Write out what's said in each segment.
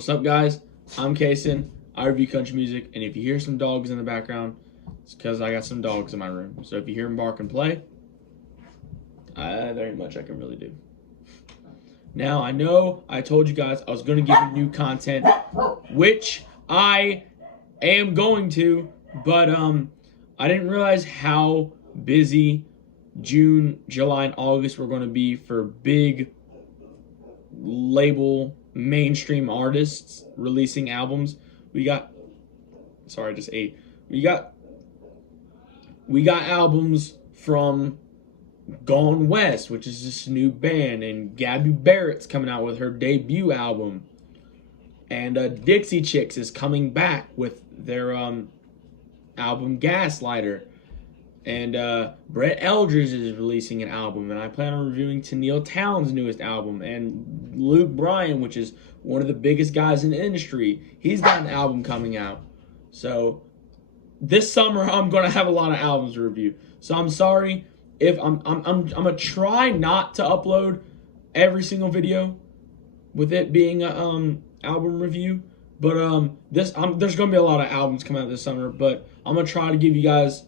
What's up, guys? I'm Kason. I review country music, and if you hear some dogs in the background, it's because I got some dogs in my room. So if you hear them bark and play, there ain't much I can really do. Now, I know I told you guys I was going to give you new content, which I am going to, but I didn't realize how busy June, July, and August were going to be for big label mainstream artists releasing albums. We got albums from Gone West, which is this new band, and Gabby Barrett's coming out with her debut album, and Dixie Chicks is coming back with their album Gaslighter, and Brett Eldredge is releasing an album, and I plan on reviewing Tenille Townes' newest album, and Luke Bryan, which is one of the biggest guys in the industry, he's got an album coming out. So this summer I'm gonna have a lot of albums to review. So I'm sorry if I'm gonna try not to upload every single video with it being a album review, but there's gonna be a lot of albums coming out this summer, but I'm gonna try to give you guys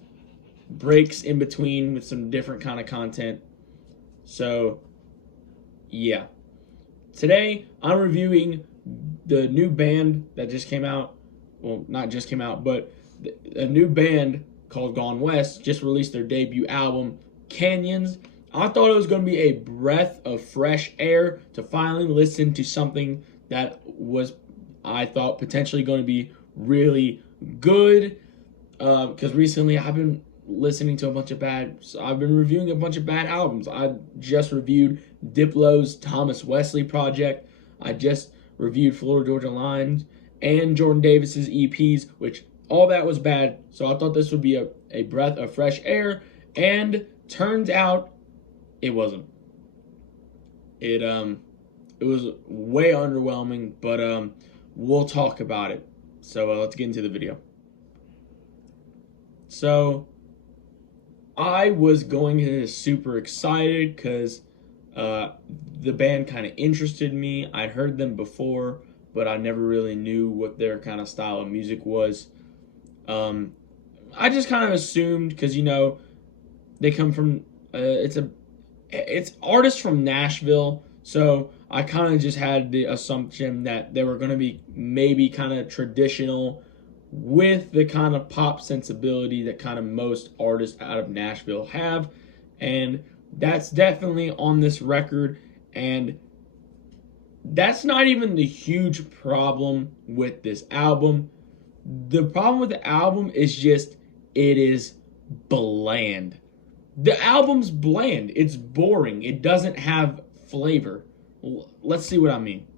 breaks in between with some different kind of content. So yeah, today I'm reviewing the new band that just came out. Well, not just came out, but a new band called Gone West just released their debut album, Canyons. I thought it was going to be a breath of fresh air to finally listen to something that was, I thought, potentially going to be really good, because recently I've been listening to I've been reviewing a bunch of bad albums. I just reviewed Diplo's Thomas Wesley project. I just reviewed Florida Georgia Lines and Jordan Davis's EPs, which all that was bad. So I thought this would be a breath of fresh air, and turns out it wasn't. It was way underwhelming, but we'll talk about it. So let's get into the video. So I was going in super excited because the band kind of interested me. I'd heard them before, but I never really knew what their kind of style of music was. I just kind of assumed, because they come from it's artists from Nashville, so I kind of just had the assumption that they were going to be maybe kind of traditional with the kind of pop sensibility that kind of most artists out of Nashville have, and that's definitely on this record. And that's not even the huge problem with this album. The problem with the album is just it is bland. The album's bland. It's boring. It doesn't have flavor. Let's see what I mean.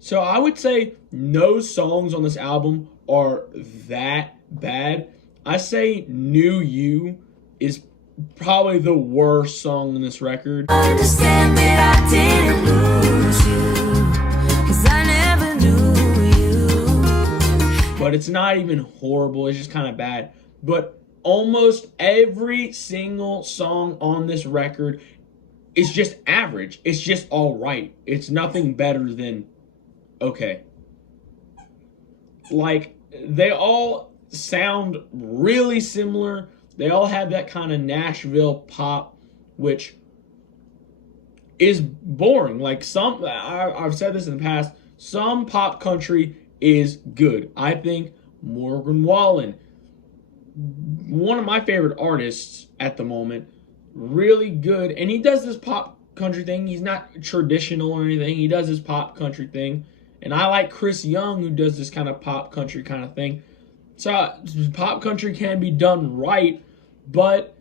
So I would say no songs on this album are that bad. I say New You is probably the worst song on this record. Understand that I didn't lose you, 'cause I never knew you. But it's not even horrible. It's just kind of bad. But almost every single song on this record is just average. It's just all right. It's nothing better than okay. Like, they all sound really similar. They all have that kind of Nashville pop, which is boring. Like, I've said this in the past, some pop country is good. I think Morgan Wallen, one of my favorite artists at the moment, really good. And he does this pop country thing. He's not traditional or anything. He does this pop country thing. And I like Chris Young, who does this kind of pop country kind of thing. So pop country can be done right, but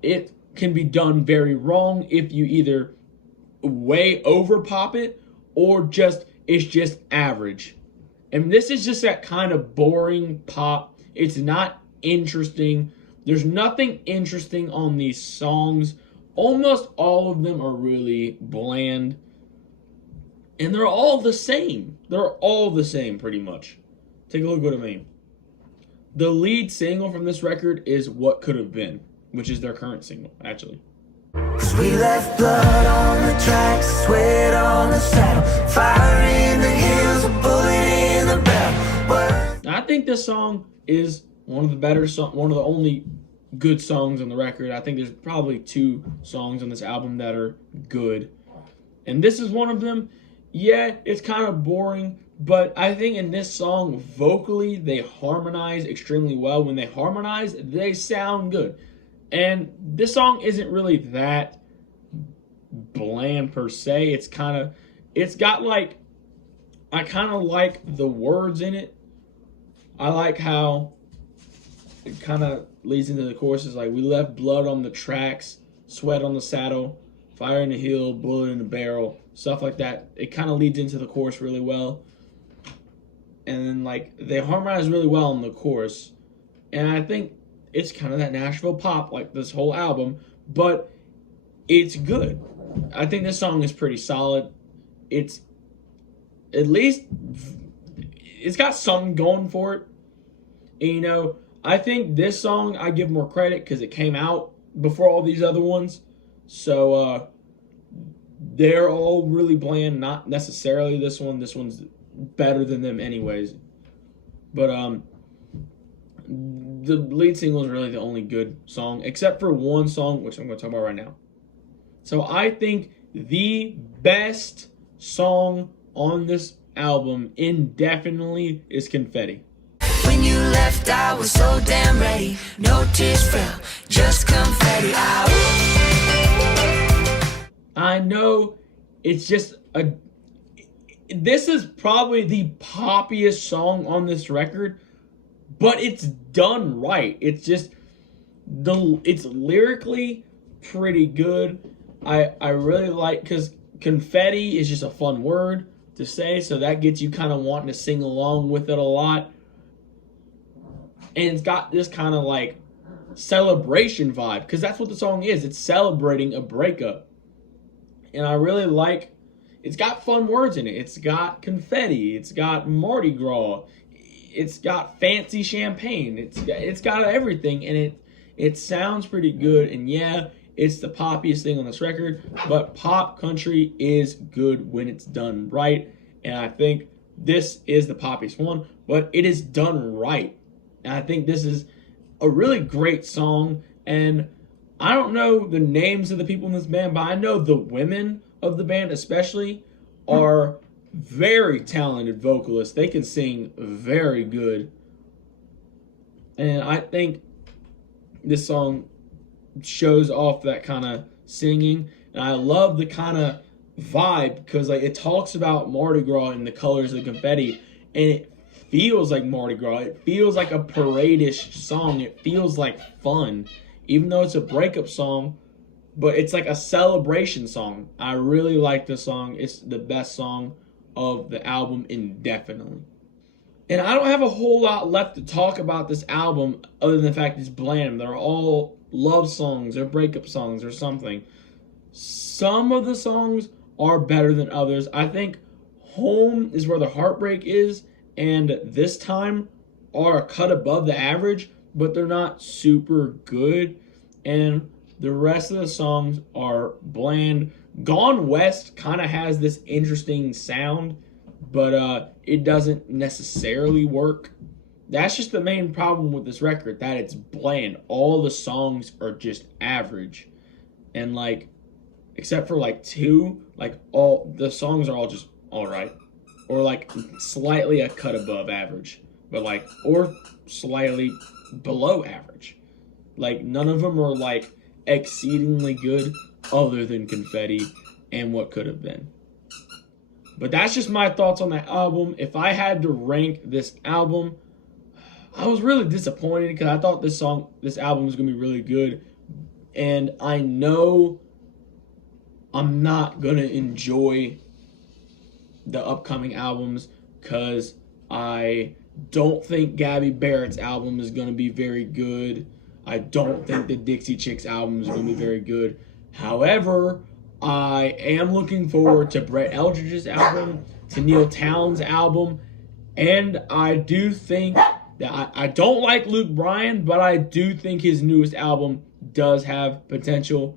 it can be done very wrong if you either way over pop it or it's just average. And this is just that kind of boring pop. It's not interesting. There's nothing interesting on these songs. Almost all of them are really bland. And they're all the same. They're all the same, pretty much. Take a look at what I mean. The lead single from this record is What Could Have Been, which is their current single, actually. 'Cause we left blood on the tracks, sweat on the saddle, fire in the hills. think this song is one of the only good songs on the record. I think there's probably 2 songs on this album that are good, and this is one of them. Yeah, it's kind of boring, but I think in this song, vocally, they harmonize extremely well. When they harmonize, they sound good. And this song isn't really that bland per se. It's got like, I kind of like the words in it. I like how it kind of leads into the choruses, like, we left blood on the tracks, sweat on the saddle, fire in the hill, bullet in the barrel, stuff like that. It kind of leads into the chorus really well. And then, like, they harmonize really well in the chorus. And I think it's kind of that Nashville pop, like this whole album, but it's good. I think this song is pretty solid. It's at least, it's got something going for it. And, you know, I think this song, I give more credit because it came out before all these other ones. So, they're all really bland, not necessarily this one. This one's better than them anyways. But, the lead single is really the only good song, except for one song, which I'm going to talk about right now. So I think the best song on this album indefinitely is Confetti. When you left, I was so damn ready. No tears fell, just confetti. I know it's just this is probably the poppiest song on this record, but it's done right. It's just it's lyrically pretty good. I really like, because confetti is just a fun word to say, so that gets you kind of wanting to sing along with it a lot. And it's got this kind of like celebration vibe, because that's what the song is. It's celebrating a breakup. And I really like, it's got fun words in it. It's got confetti. It's got Mardi Gras. It's got fancy champagne. It's got everything, and it sounds pretty good. And yeah, it's the poppiest thing on this record, but pop country is good when it's done right. And I think this is the poppiest one, but it is done right. And I think this is a really great song. And I don't know the names of the people in this band, but I know the women of the band especially are very talented vocalists. They can sing very good. And I think this song shows off that kind of singing. And I love the kind of vibe, because like it talks about Mardi Gras and the colors of confetti, and it feels like Mardi Gras. It feels like a parade-ish song. It feels like fun, even though it's a breakup song, but it's like a celebration song. I really like this song. It's the best song of the album indefinitely. And I don't have a whole lot left to talk about this album other than the fact it's bland. They're all love songs or breakup songs or something. Some of the songs are better than others. I think Home is Where the Heartbreak Is and This Time are a cut above the average, but they're not super good. And the rest of the songs are bland. Gone West kind of has this interesting sound, but it doesn't necessarily work. That's just the main problem with this record, that it's bland. All the songs are just average. And like, except for like 2, like all the songs are all just all right. Or like slightly a cut above average, but like, or slightly below average. Like none of them are like exceedingly good other than Confetti and What Could Have Been. But that's just my thoughts on that album. If I had to rank this album, I was really disappointed because I thought this album was going to be really good. And I know I'm not going to enjoy the upcoming albums because I don't think Gabby Barrett's album is going to be very good. I don't think the Dixie Chicks album is going to be very good. However, I am looking forward to Brett Eldredge's album, to Neil Towns' album, and I do think that I don't like Luke Bryan, but I do think his newest album does have potential.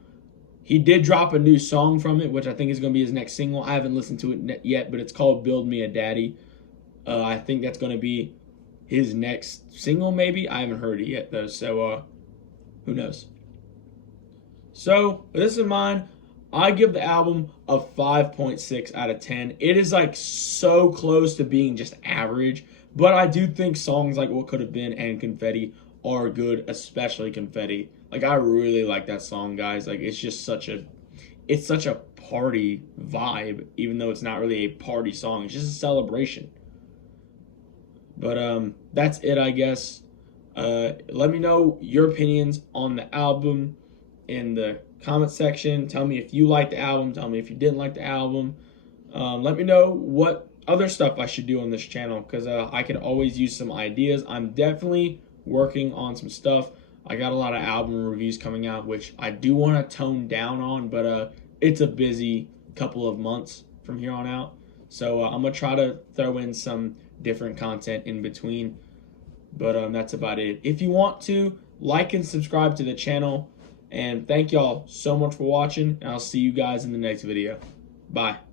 He did drop a new song from it, which I think is going to be his next single. I haven't listened to it yet, but it's called Build Me a Daddy. I think that's going to be his next single, maybe. I haven't heard it yet, though, so who knows. So, with this in mind, I give the album a 5.6 out of 10. It is like so close to being just average, but I do think songs like What Could Have Been and Confetti are good, especially Confetti. Like, I really like that song, guys. Like, it's just such a party vibe, even though it's not really a party song. It's just a celebration. But that's it, I guess. Let me know your opinions on the album in the comment section. Tell me if you liked the album. Tell me if you didn't like the album. Let me know what other stuff I should do on this channel, because I could always use some ideas. I'm definitely working on some stuff. I got a lot of album reviews coming out, which I do want to tone down on, but it's a busy couple of months from here on out. So I'm going to try to throw in some different content in between. But that's about it. If you want to, like and subscribe to the channel. And thank y'all so much for watching. And I'll see you guys in the next video. Bye.